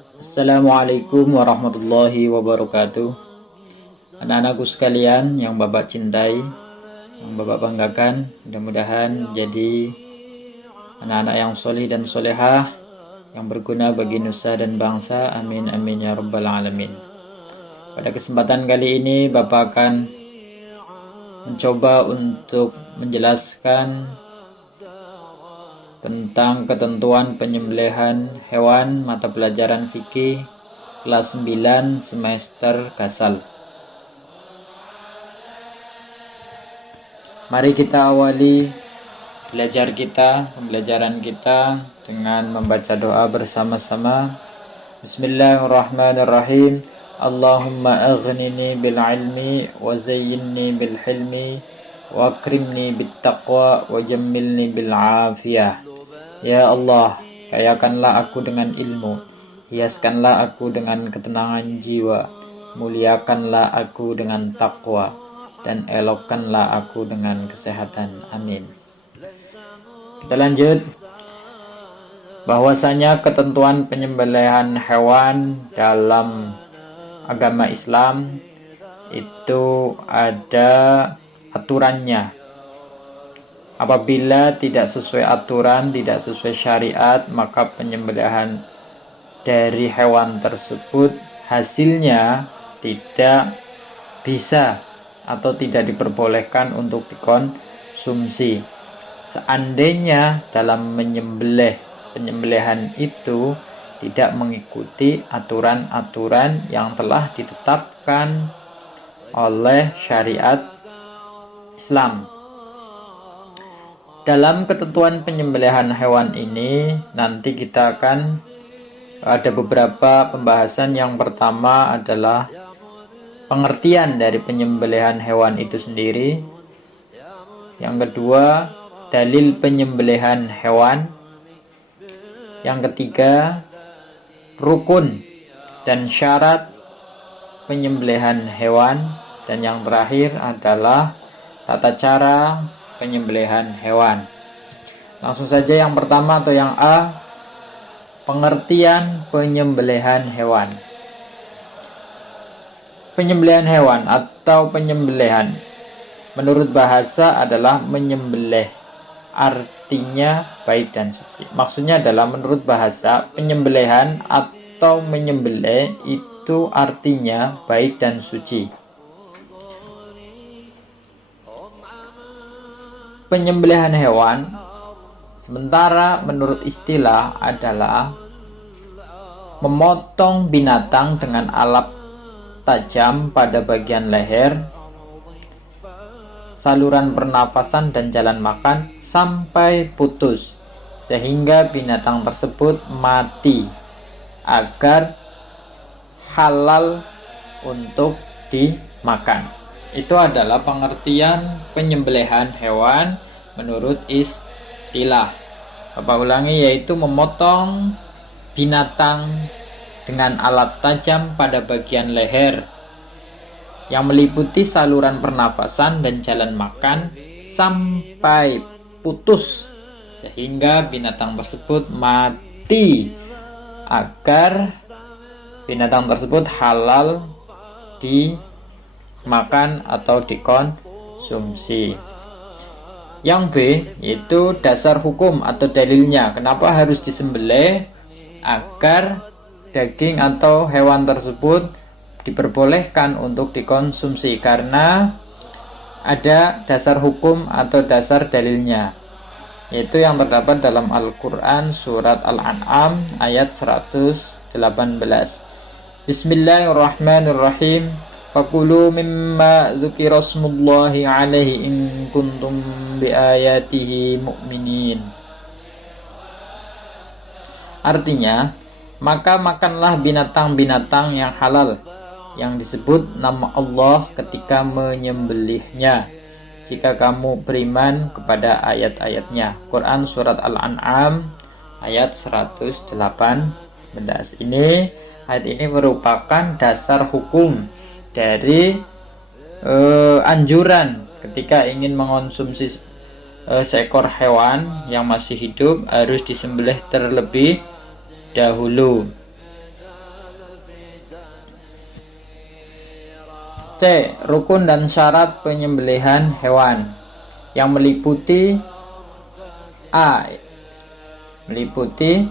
Assalamualaikum warahmatullahi wabarakatuh. Anak-anakku sekalian yang Bapak cintai, yang Bapak banggakan, mudah-mudahan jadi anak-anak yang solih dan solehah, yang berguna bagi nusa dan bangsa. Amin amin ya rabbal alamin. Pada kesempatan kali ini Bapak akan mencoba untuk menjelaskan tentang ketentuan penyembelihan hewan mata pelajaran fikih kelas 9 semester Gasal. Mari kita awali pembelajaran kita dengan membaca doa bersama-sama. Bismillahirrahmanirrahim. Allahumma aghnini bil ilmi wa zayyinni bil hilmi wa akrimni bit taqwa wa jammilni bil afiyah. Ya Allah, kayakanlah aku dengan ilmu, hiaskanlah aku dengan ketenangan jiwa, muliakanlah aku dengan takwa, dan elokkanlah aku dengan kesehatan. Amin. Kita lanjut. Bahwasanya ketentuan penyembelihan hewan dalam agama Islam itu ada aturannya. Apabila tidak sesuai aturan, tidak sesuai syariat, maka penyembelihan dari hewan tersebut hasilnya tidak bisa atau tidak diperbolehkan untuk dikonsumsi. Seandainya dalam penyembelihan itu tidak mengikuti aturan-aturan yang telah ditetapkan oleh syariat Islam. Dalam ketentuan penyembelihan hewan ini nanti kita akan ada beberapa pembahasan. Yang pertama adalah pengertian dari penyembelihan hewan itu sendiri. Yang kedua, dalil penyembelihan hewan. Yang ketiga, rukun dan syarat penyembelihan hewan. Dan yang terakhir adalah tata cara penyembelihan hewan. Langsung saja yang pertama atau yang A, pengertian penyembelihan hewan. Penyembelihan hewan atau penyembelihan menurut bahasa adalah menyembelih. Artinya baik dan suci. Maksudnya adalah menurut bahasa penyembelihan atau menyembelih itu artinya baik dan suci. Penyembelihan hewan sementara menurut istilah adalah memotong binatang dengan alat tajam pada bagian leher, saluran pernapasan dan jalan makan sampai putus sehingga binatang tersebut mati agar halal untuk dimakan. Itu adalah pengertian penyembelihan hewan menurut istilah. Bapak ulangi, yaitu memotong binatang dengan alat tajam pada bagian leher yang meliputi saluran pernapasan dan jalan makan sampai putus sehingga binatang tersebut mati agar binatang tersebut halal dimakan atau dikonsumsi. Yang B yaitu dasar hukum atau dalilnya. Kenapa harus disembelih? Agar daging atau hewan tersebut diperbolehkan untuk dikonsumsi, karena ada dasar hukum atau dasar dalilnya, yaitu yang terdapat dalam Al-Quran surat Al-An'am ayat 118. Bismillahirrahmanirrahim. Fakulu mimma dzukira smullahi alaihi in kuntum biayatihi mu'minin. Artinya, maka makanlah binatang-binatang yang halal yang disebut nama Allah ketika menyembelihnya, jika kamu beriman kepada ayat-ayatnya. Quran surat Al-An'am ayat 118. Ayat ini merupakan dasar hukum dari anjuran ketika ingin mengonsumsi seekor hewan yang masih hidup harus disembelih terlebih dahulu. C. Rukun dan syarat penyembelihan hewan yang meliputi A. Meliputi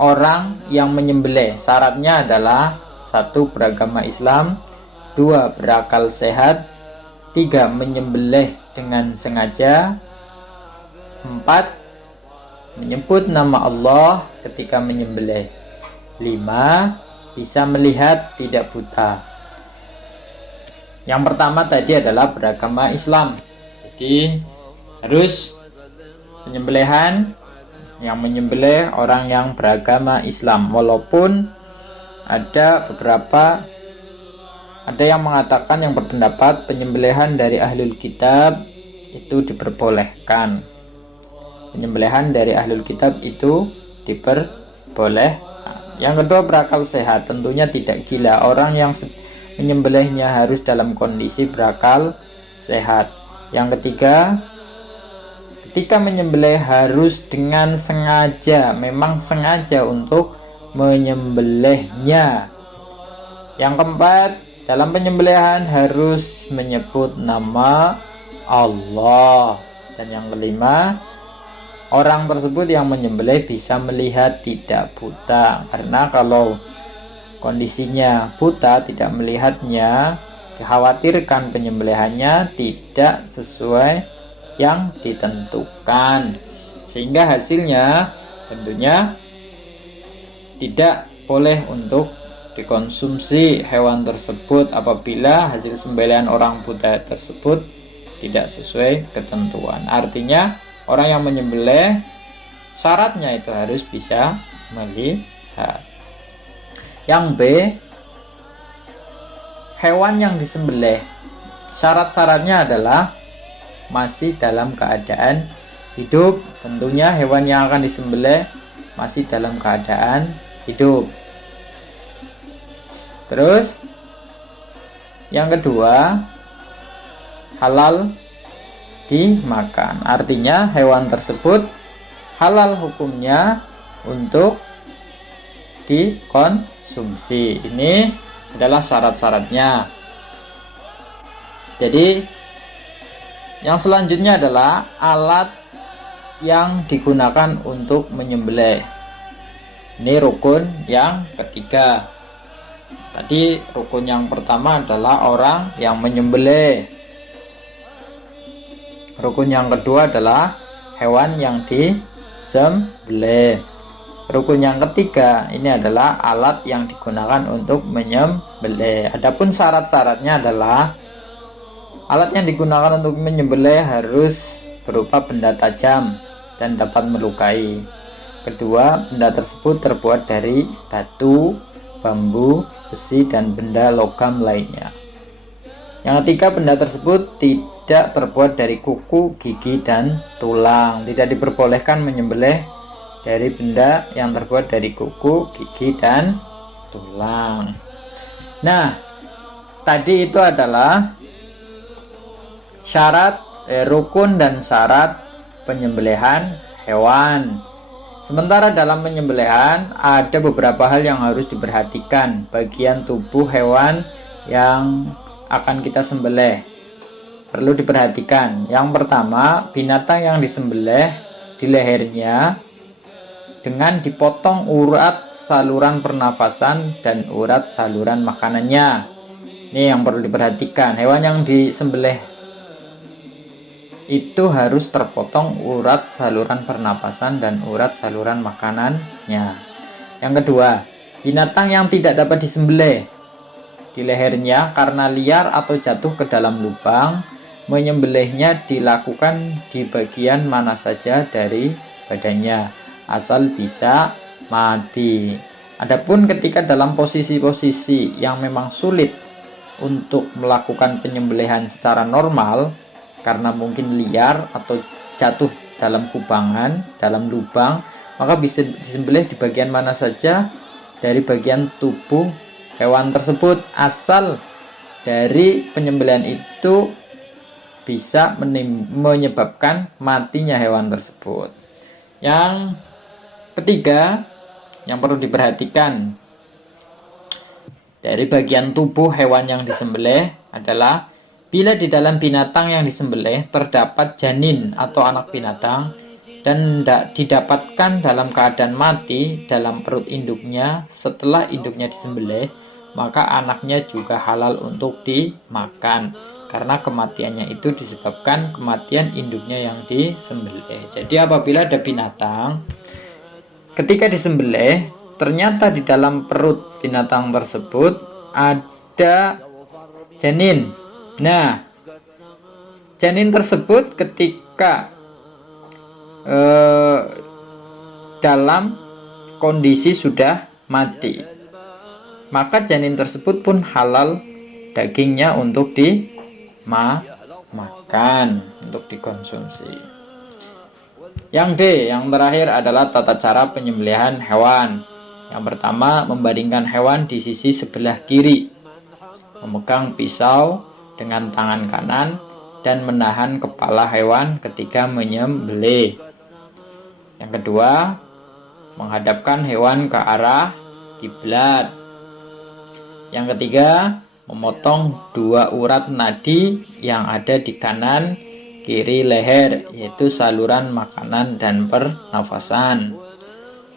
orang yang menyembelih. Syaratnya adalah 1. Beragama Islam, 2. Berakal sehat, 3. Menyembelih dengan sengaja, 4. Menyebut nama Allah ketika menyembelih, 5. Bisa melihat, tidak buta. Yang pertama tadi adalah beragama Islam. Jadi harus penyembelihan yang menyembelih orang yang beragama Islam. Walaupun ada yang mengatakan, yang berpendapat penyembelihan dari ahlul kitab itu diperbolehkan. Penyembelihan dari ahlul kitab itu diperbolehkan. Yang kedua, berakal sehat. Tentunya tidak gila. Orang yang menyembelihnya harus dalam kondisi berakal sehat. Yang ketiga, ketika menyembelih harus dengan sengaja. Memang sengaja untuk menyembelihnya. Yang keempat, dalam penyembelihan harus menyebut nama Allah. Dan yang kelima, orang tersebut yang menyembelih bisa melihat, tidak buta. Karena kalau kondisinya buta, tidak melihatnya, dikhawatirkan penyembelihannya tidak sesuai yang ditentukan, sehingga hasilnya tentunya tidak boleh untuk dikonsumsi hewan tersebut apabila hasil sembelihan orang buta tersebut tidak sesuai ketentuan. Artinya orang yang menyembelih syaratnya itu harus bisa melihat. Yang B, hewan yang disembelih syarat-syaratnya adalah masih dalam keadaan hidup. Tentunya hewan yang akan disembelih masih dalam keadaan hidup. Terus yang kedua, halal dimakan. Artinya hewan tersebut halal hukumnya untuk dikonsumsi. Ini adalah syarat-syaratnya. Jadi yang selanjutnya adalah alat yang digunakan untuk menyembelih. Ini rukun yang ketiga. Tadi rukun yang pertama adalah orang yang menyembelih. Rukun yang kedua adalah hewan yang disembelih. Rukun yang ketiga ini adalah alat yang digunakan untuk menyembelih. Adapun syarat-syaratnya adalah alat yang digunakan untuk menyembelih harus berupa benda tajam dan dapat melukai. Kedua, benda tersebut terbuat dari batu, bambu, besi, dan benda logam lainnya. Yang ketiga, benda tersebut tidak terbuat dari kuku, gigi, dan tulang. Tidak diperbolehkan menyembelih dari benda yang terbuat dari kuku, gigi, dan tulang. Nah, tadi itu adalah syarat rukun dan syarat penyembelihan hewan. Sementara dalam penyembelihan ada beberapa hal yang harus diperhatikan bagian tubuh hewan yang akan kita sembelih. Perlu diperhatikan. Yang pertama, binatang yang disembelih di lehernya dengan dipotong urat saluran pernafasan dan urat saluran makanannya. Ini yang perlu diperhatikan. Hewan yang disembelih itu harus terpotong urat saluran pernapasan dan urat saluran makanannya. Yang kedua, binatang yang tidak dapat disembelih di lehernya karena liar atau jatuh ke dalam lubang, menyembelihnya dilakukan di bagian mana saja dari badannya, asal bisa mati. Adapun ketika dalam posisi-posisi yang memang sulit untuk melakukan penyembelihan secara normal, karena mungkin liar atau jatuh dalam kubangan, dalam lubang, maka bisa disembelih di bagian mana saja dari bagian tubuh hewan tersebut, asal dari penyembelihan itu bisa menyebabkan matinya hewan tersebut. Yang ketiga yang perlu diperhatikan, dari bagian tubuh hewan yang disembelih adalah bila di dalam binatang yang disembelih terdapat janin atau anak binatang dan tidak didapatkan dalam keadaan mati dalam perut induknya setelah induknya disembelih, maka anaknya juga halal untuk dimakan karena kematiannya itu disebabkan kematian induknya yang disembelih. Jadi apabila ada binatang ketika disembelih ternyata di dalam perut binatang tersebut ada janin. Nah, janin tersebut ketika dalam kondisi sudah mati, maka janin tersebut pun halal dagingnya untuk dimakan, untuk dikonsumsi. Yang D, yang terakhir adalah tata cara penyembelihan hewan. Yang pertama, membandingkan hewan di sisi sebelah kiri, memegang pisau dengan tangan kanan dan menahan kepala hewan ketika menyembelih. Yang kedua, menghadapkan hewan ke arah kiblat. Yang ketiga, memotong 2 urat nadi yang ada di kanan kiri leher, yaitu saluran makanan dan pernafasan.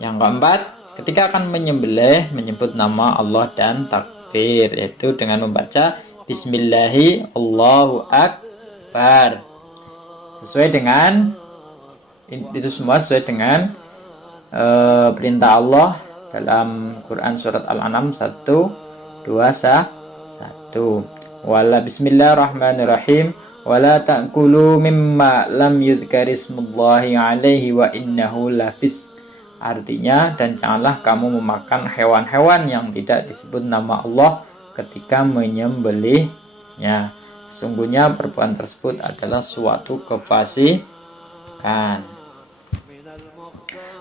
Yang keempat, ketika akan menyembelih menyebut nama Allah dan takbir, yaitu dengan membaca Bismillahi Allahu Akbar. Sesuai dengan itu semua sesuai dengan perintah Allah dalam Quran surat Al-An'am 1:2:1. Wala bismillahirrahmanirrahim wala ta'kulu mimma lam yuzkarismullahi alaihi wa innahu lafis. Artinya, dan janganlah kamu memakan hewan-hewan yang tidak disebut nama Allah ketika menyembelihnya. Sungguhnya perbuatan tersebut adalah suatu kefasikan.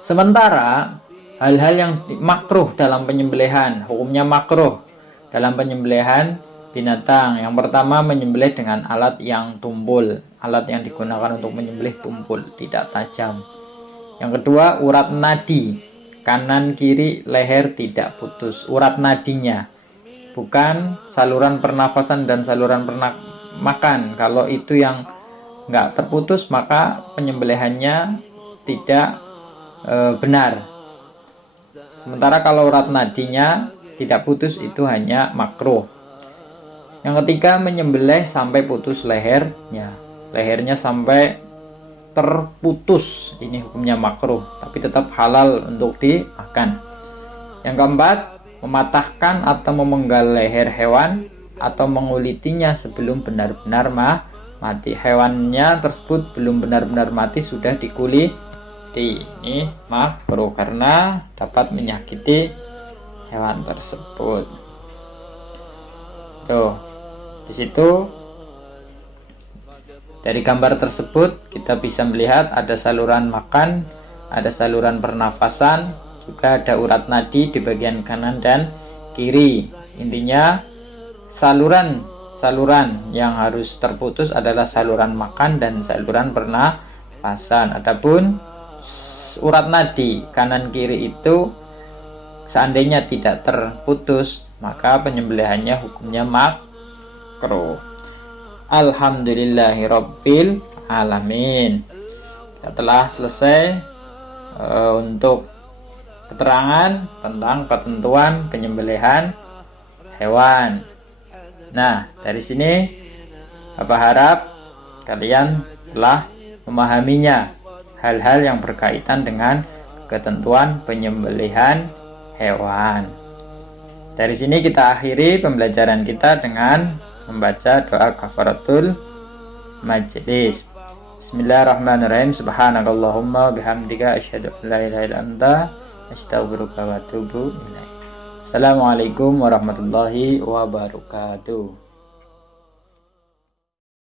Sementara hal-hal yang makruh dalam penyembelihan, hukumnya makruh dalam penyembelihan binatang. Yang pertama, menyembelih dengan alat yang tumpul. Alat yang digunakan untuk menyembelih tumpul, tidak tajam. Yang kedua, urat nadi kanan kiri leher tidak putus. Urat nadinya, bukan saluran pernafasan dan saluran makan. Kalau itu yang nggak terputus, maka penyembelihannya tidak benar. Sementara kalau urat nadinya tidak putus, itu hanya makruh. Yang ketiga, menyembelih sampai putus lehernya. Lehernya sampai terputus, ini hukumnya makruh, tapi tetap halal untuk dimakan. Yang keempat, mematahkan atau memenggal leher hewan atau mengulitinya sebelum benar-benar mati. Hewannya tersebut belum benar-benar mati, sudah dikuliti. Ini makruh karena dapat menyakiti hewan tersebut. Tuh, di situ dari gambar tersebut kita bisa melihat ada saluran makan, ada saluran pernafasan, juga ada urat nadi di bagian kanan dan kiri. Intinya saluran yang harus terputus adalah saluran makan dan saluran pernafasan. Adapun urat nadi kanan kiri itu seandainya tidak terputus, maka penyembelihannya hukumnya makruh. Alhamdulillahirabbil alamin. Kita telah selesai untuk keterangan tentang ketentuan penyembelihan hewan. Nah, dari sini Bapak harap kalian telah memahaminya, hal-hal yang berkaitan dengan ketentuan penyembelihan hewan. Dari sini kita akhiri pembelajaran kita dengan membaca doa kafaratul majlis. Bismillahirrahmanirrahim. Subhanakallahumma bihamdika asyhadu an la ilaha illa anta astaghfiruka wa atubu ilaik. Assalamualaikum warahmatullahi wabarakatuh.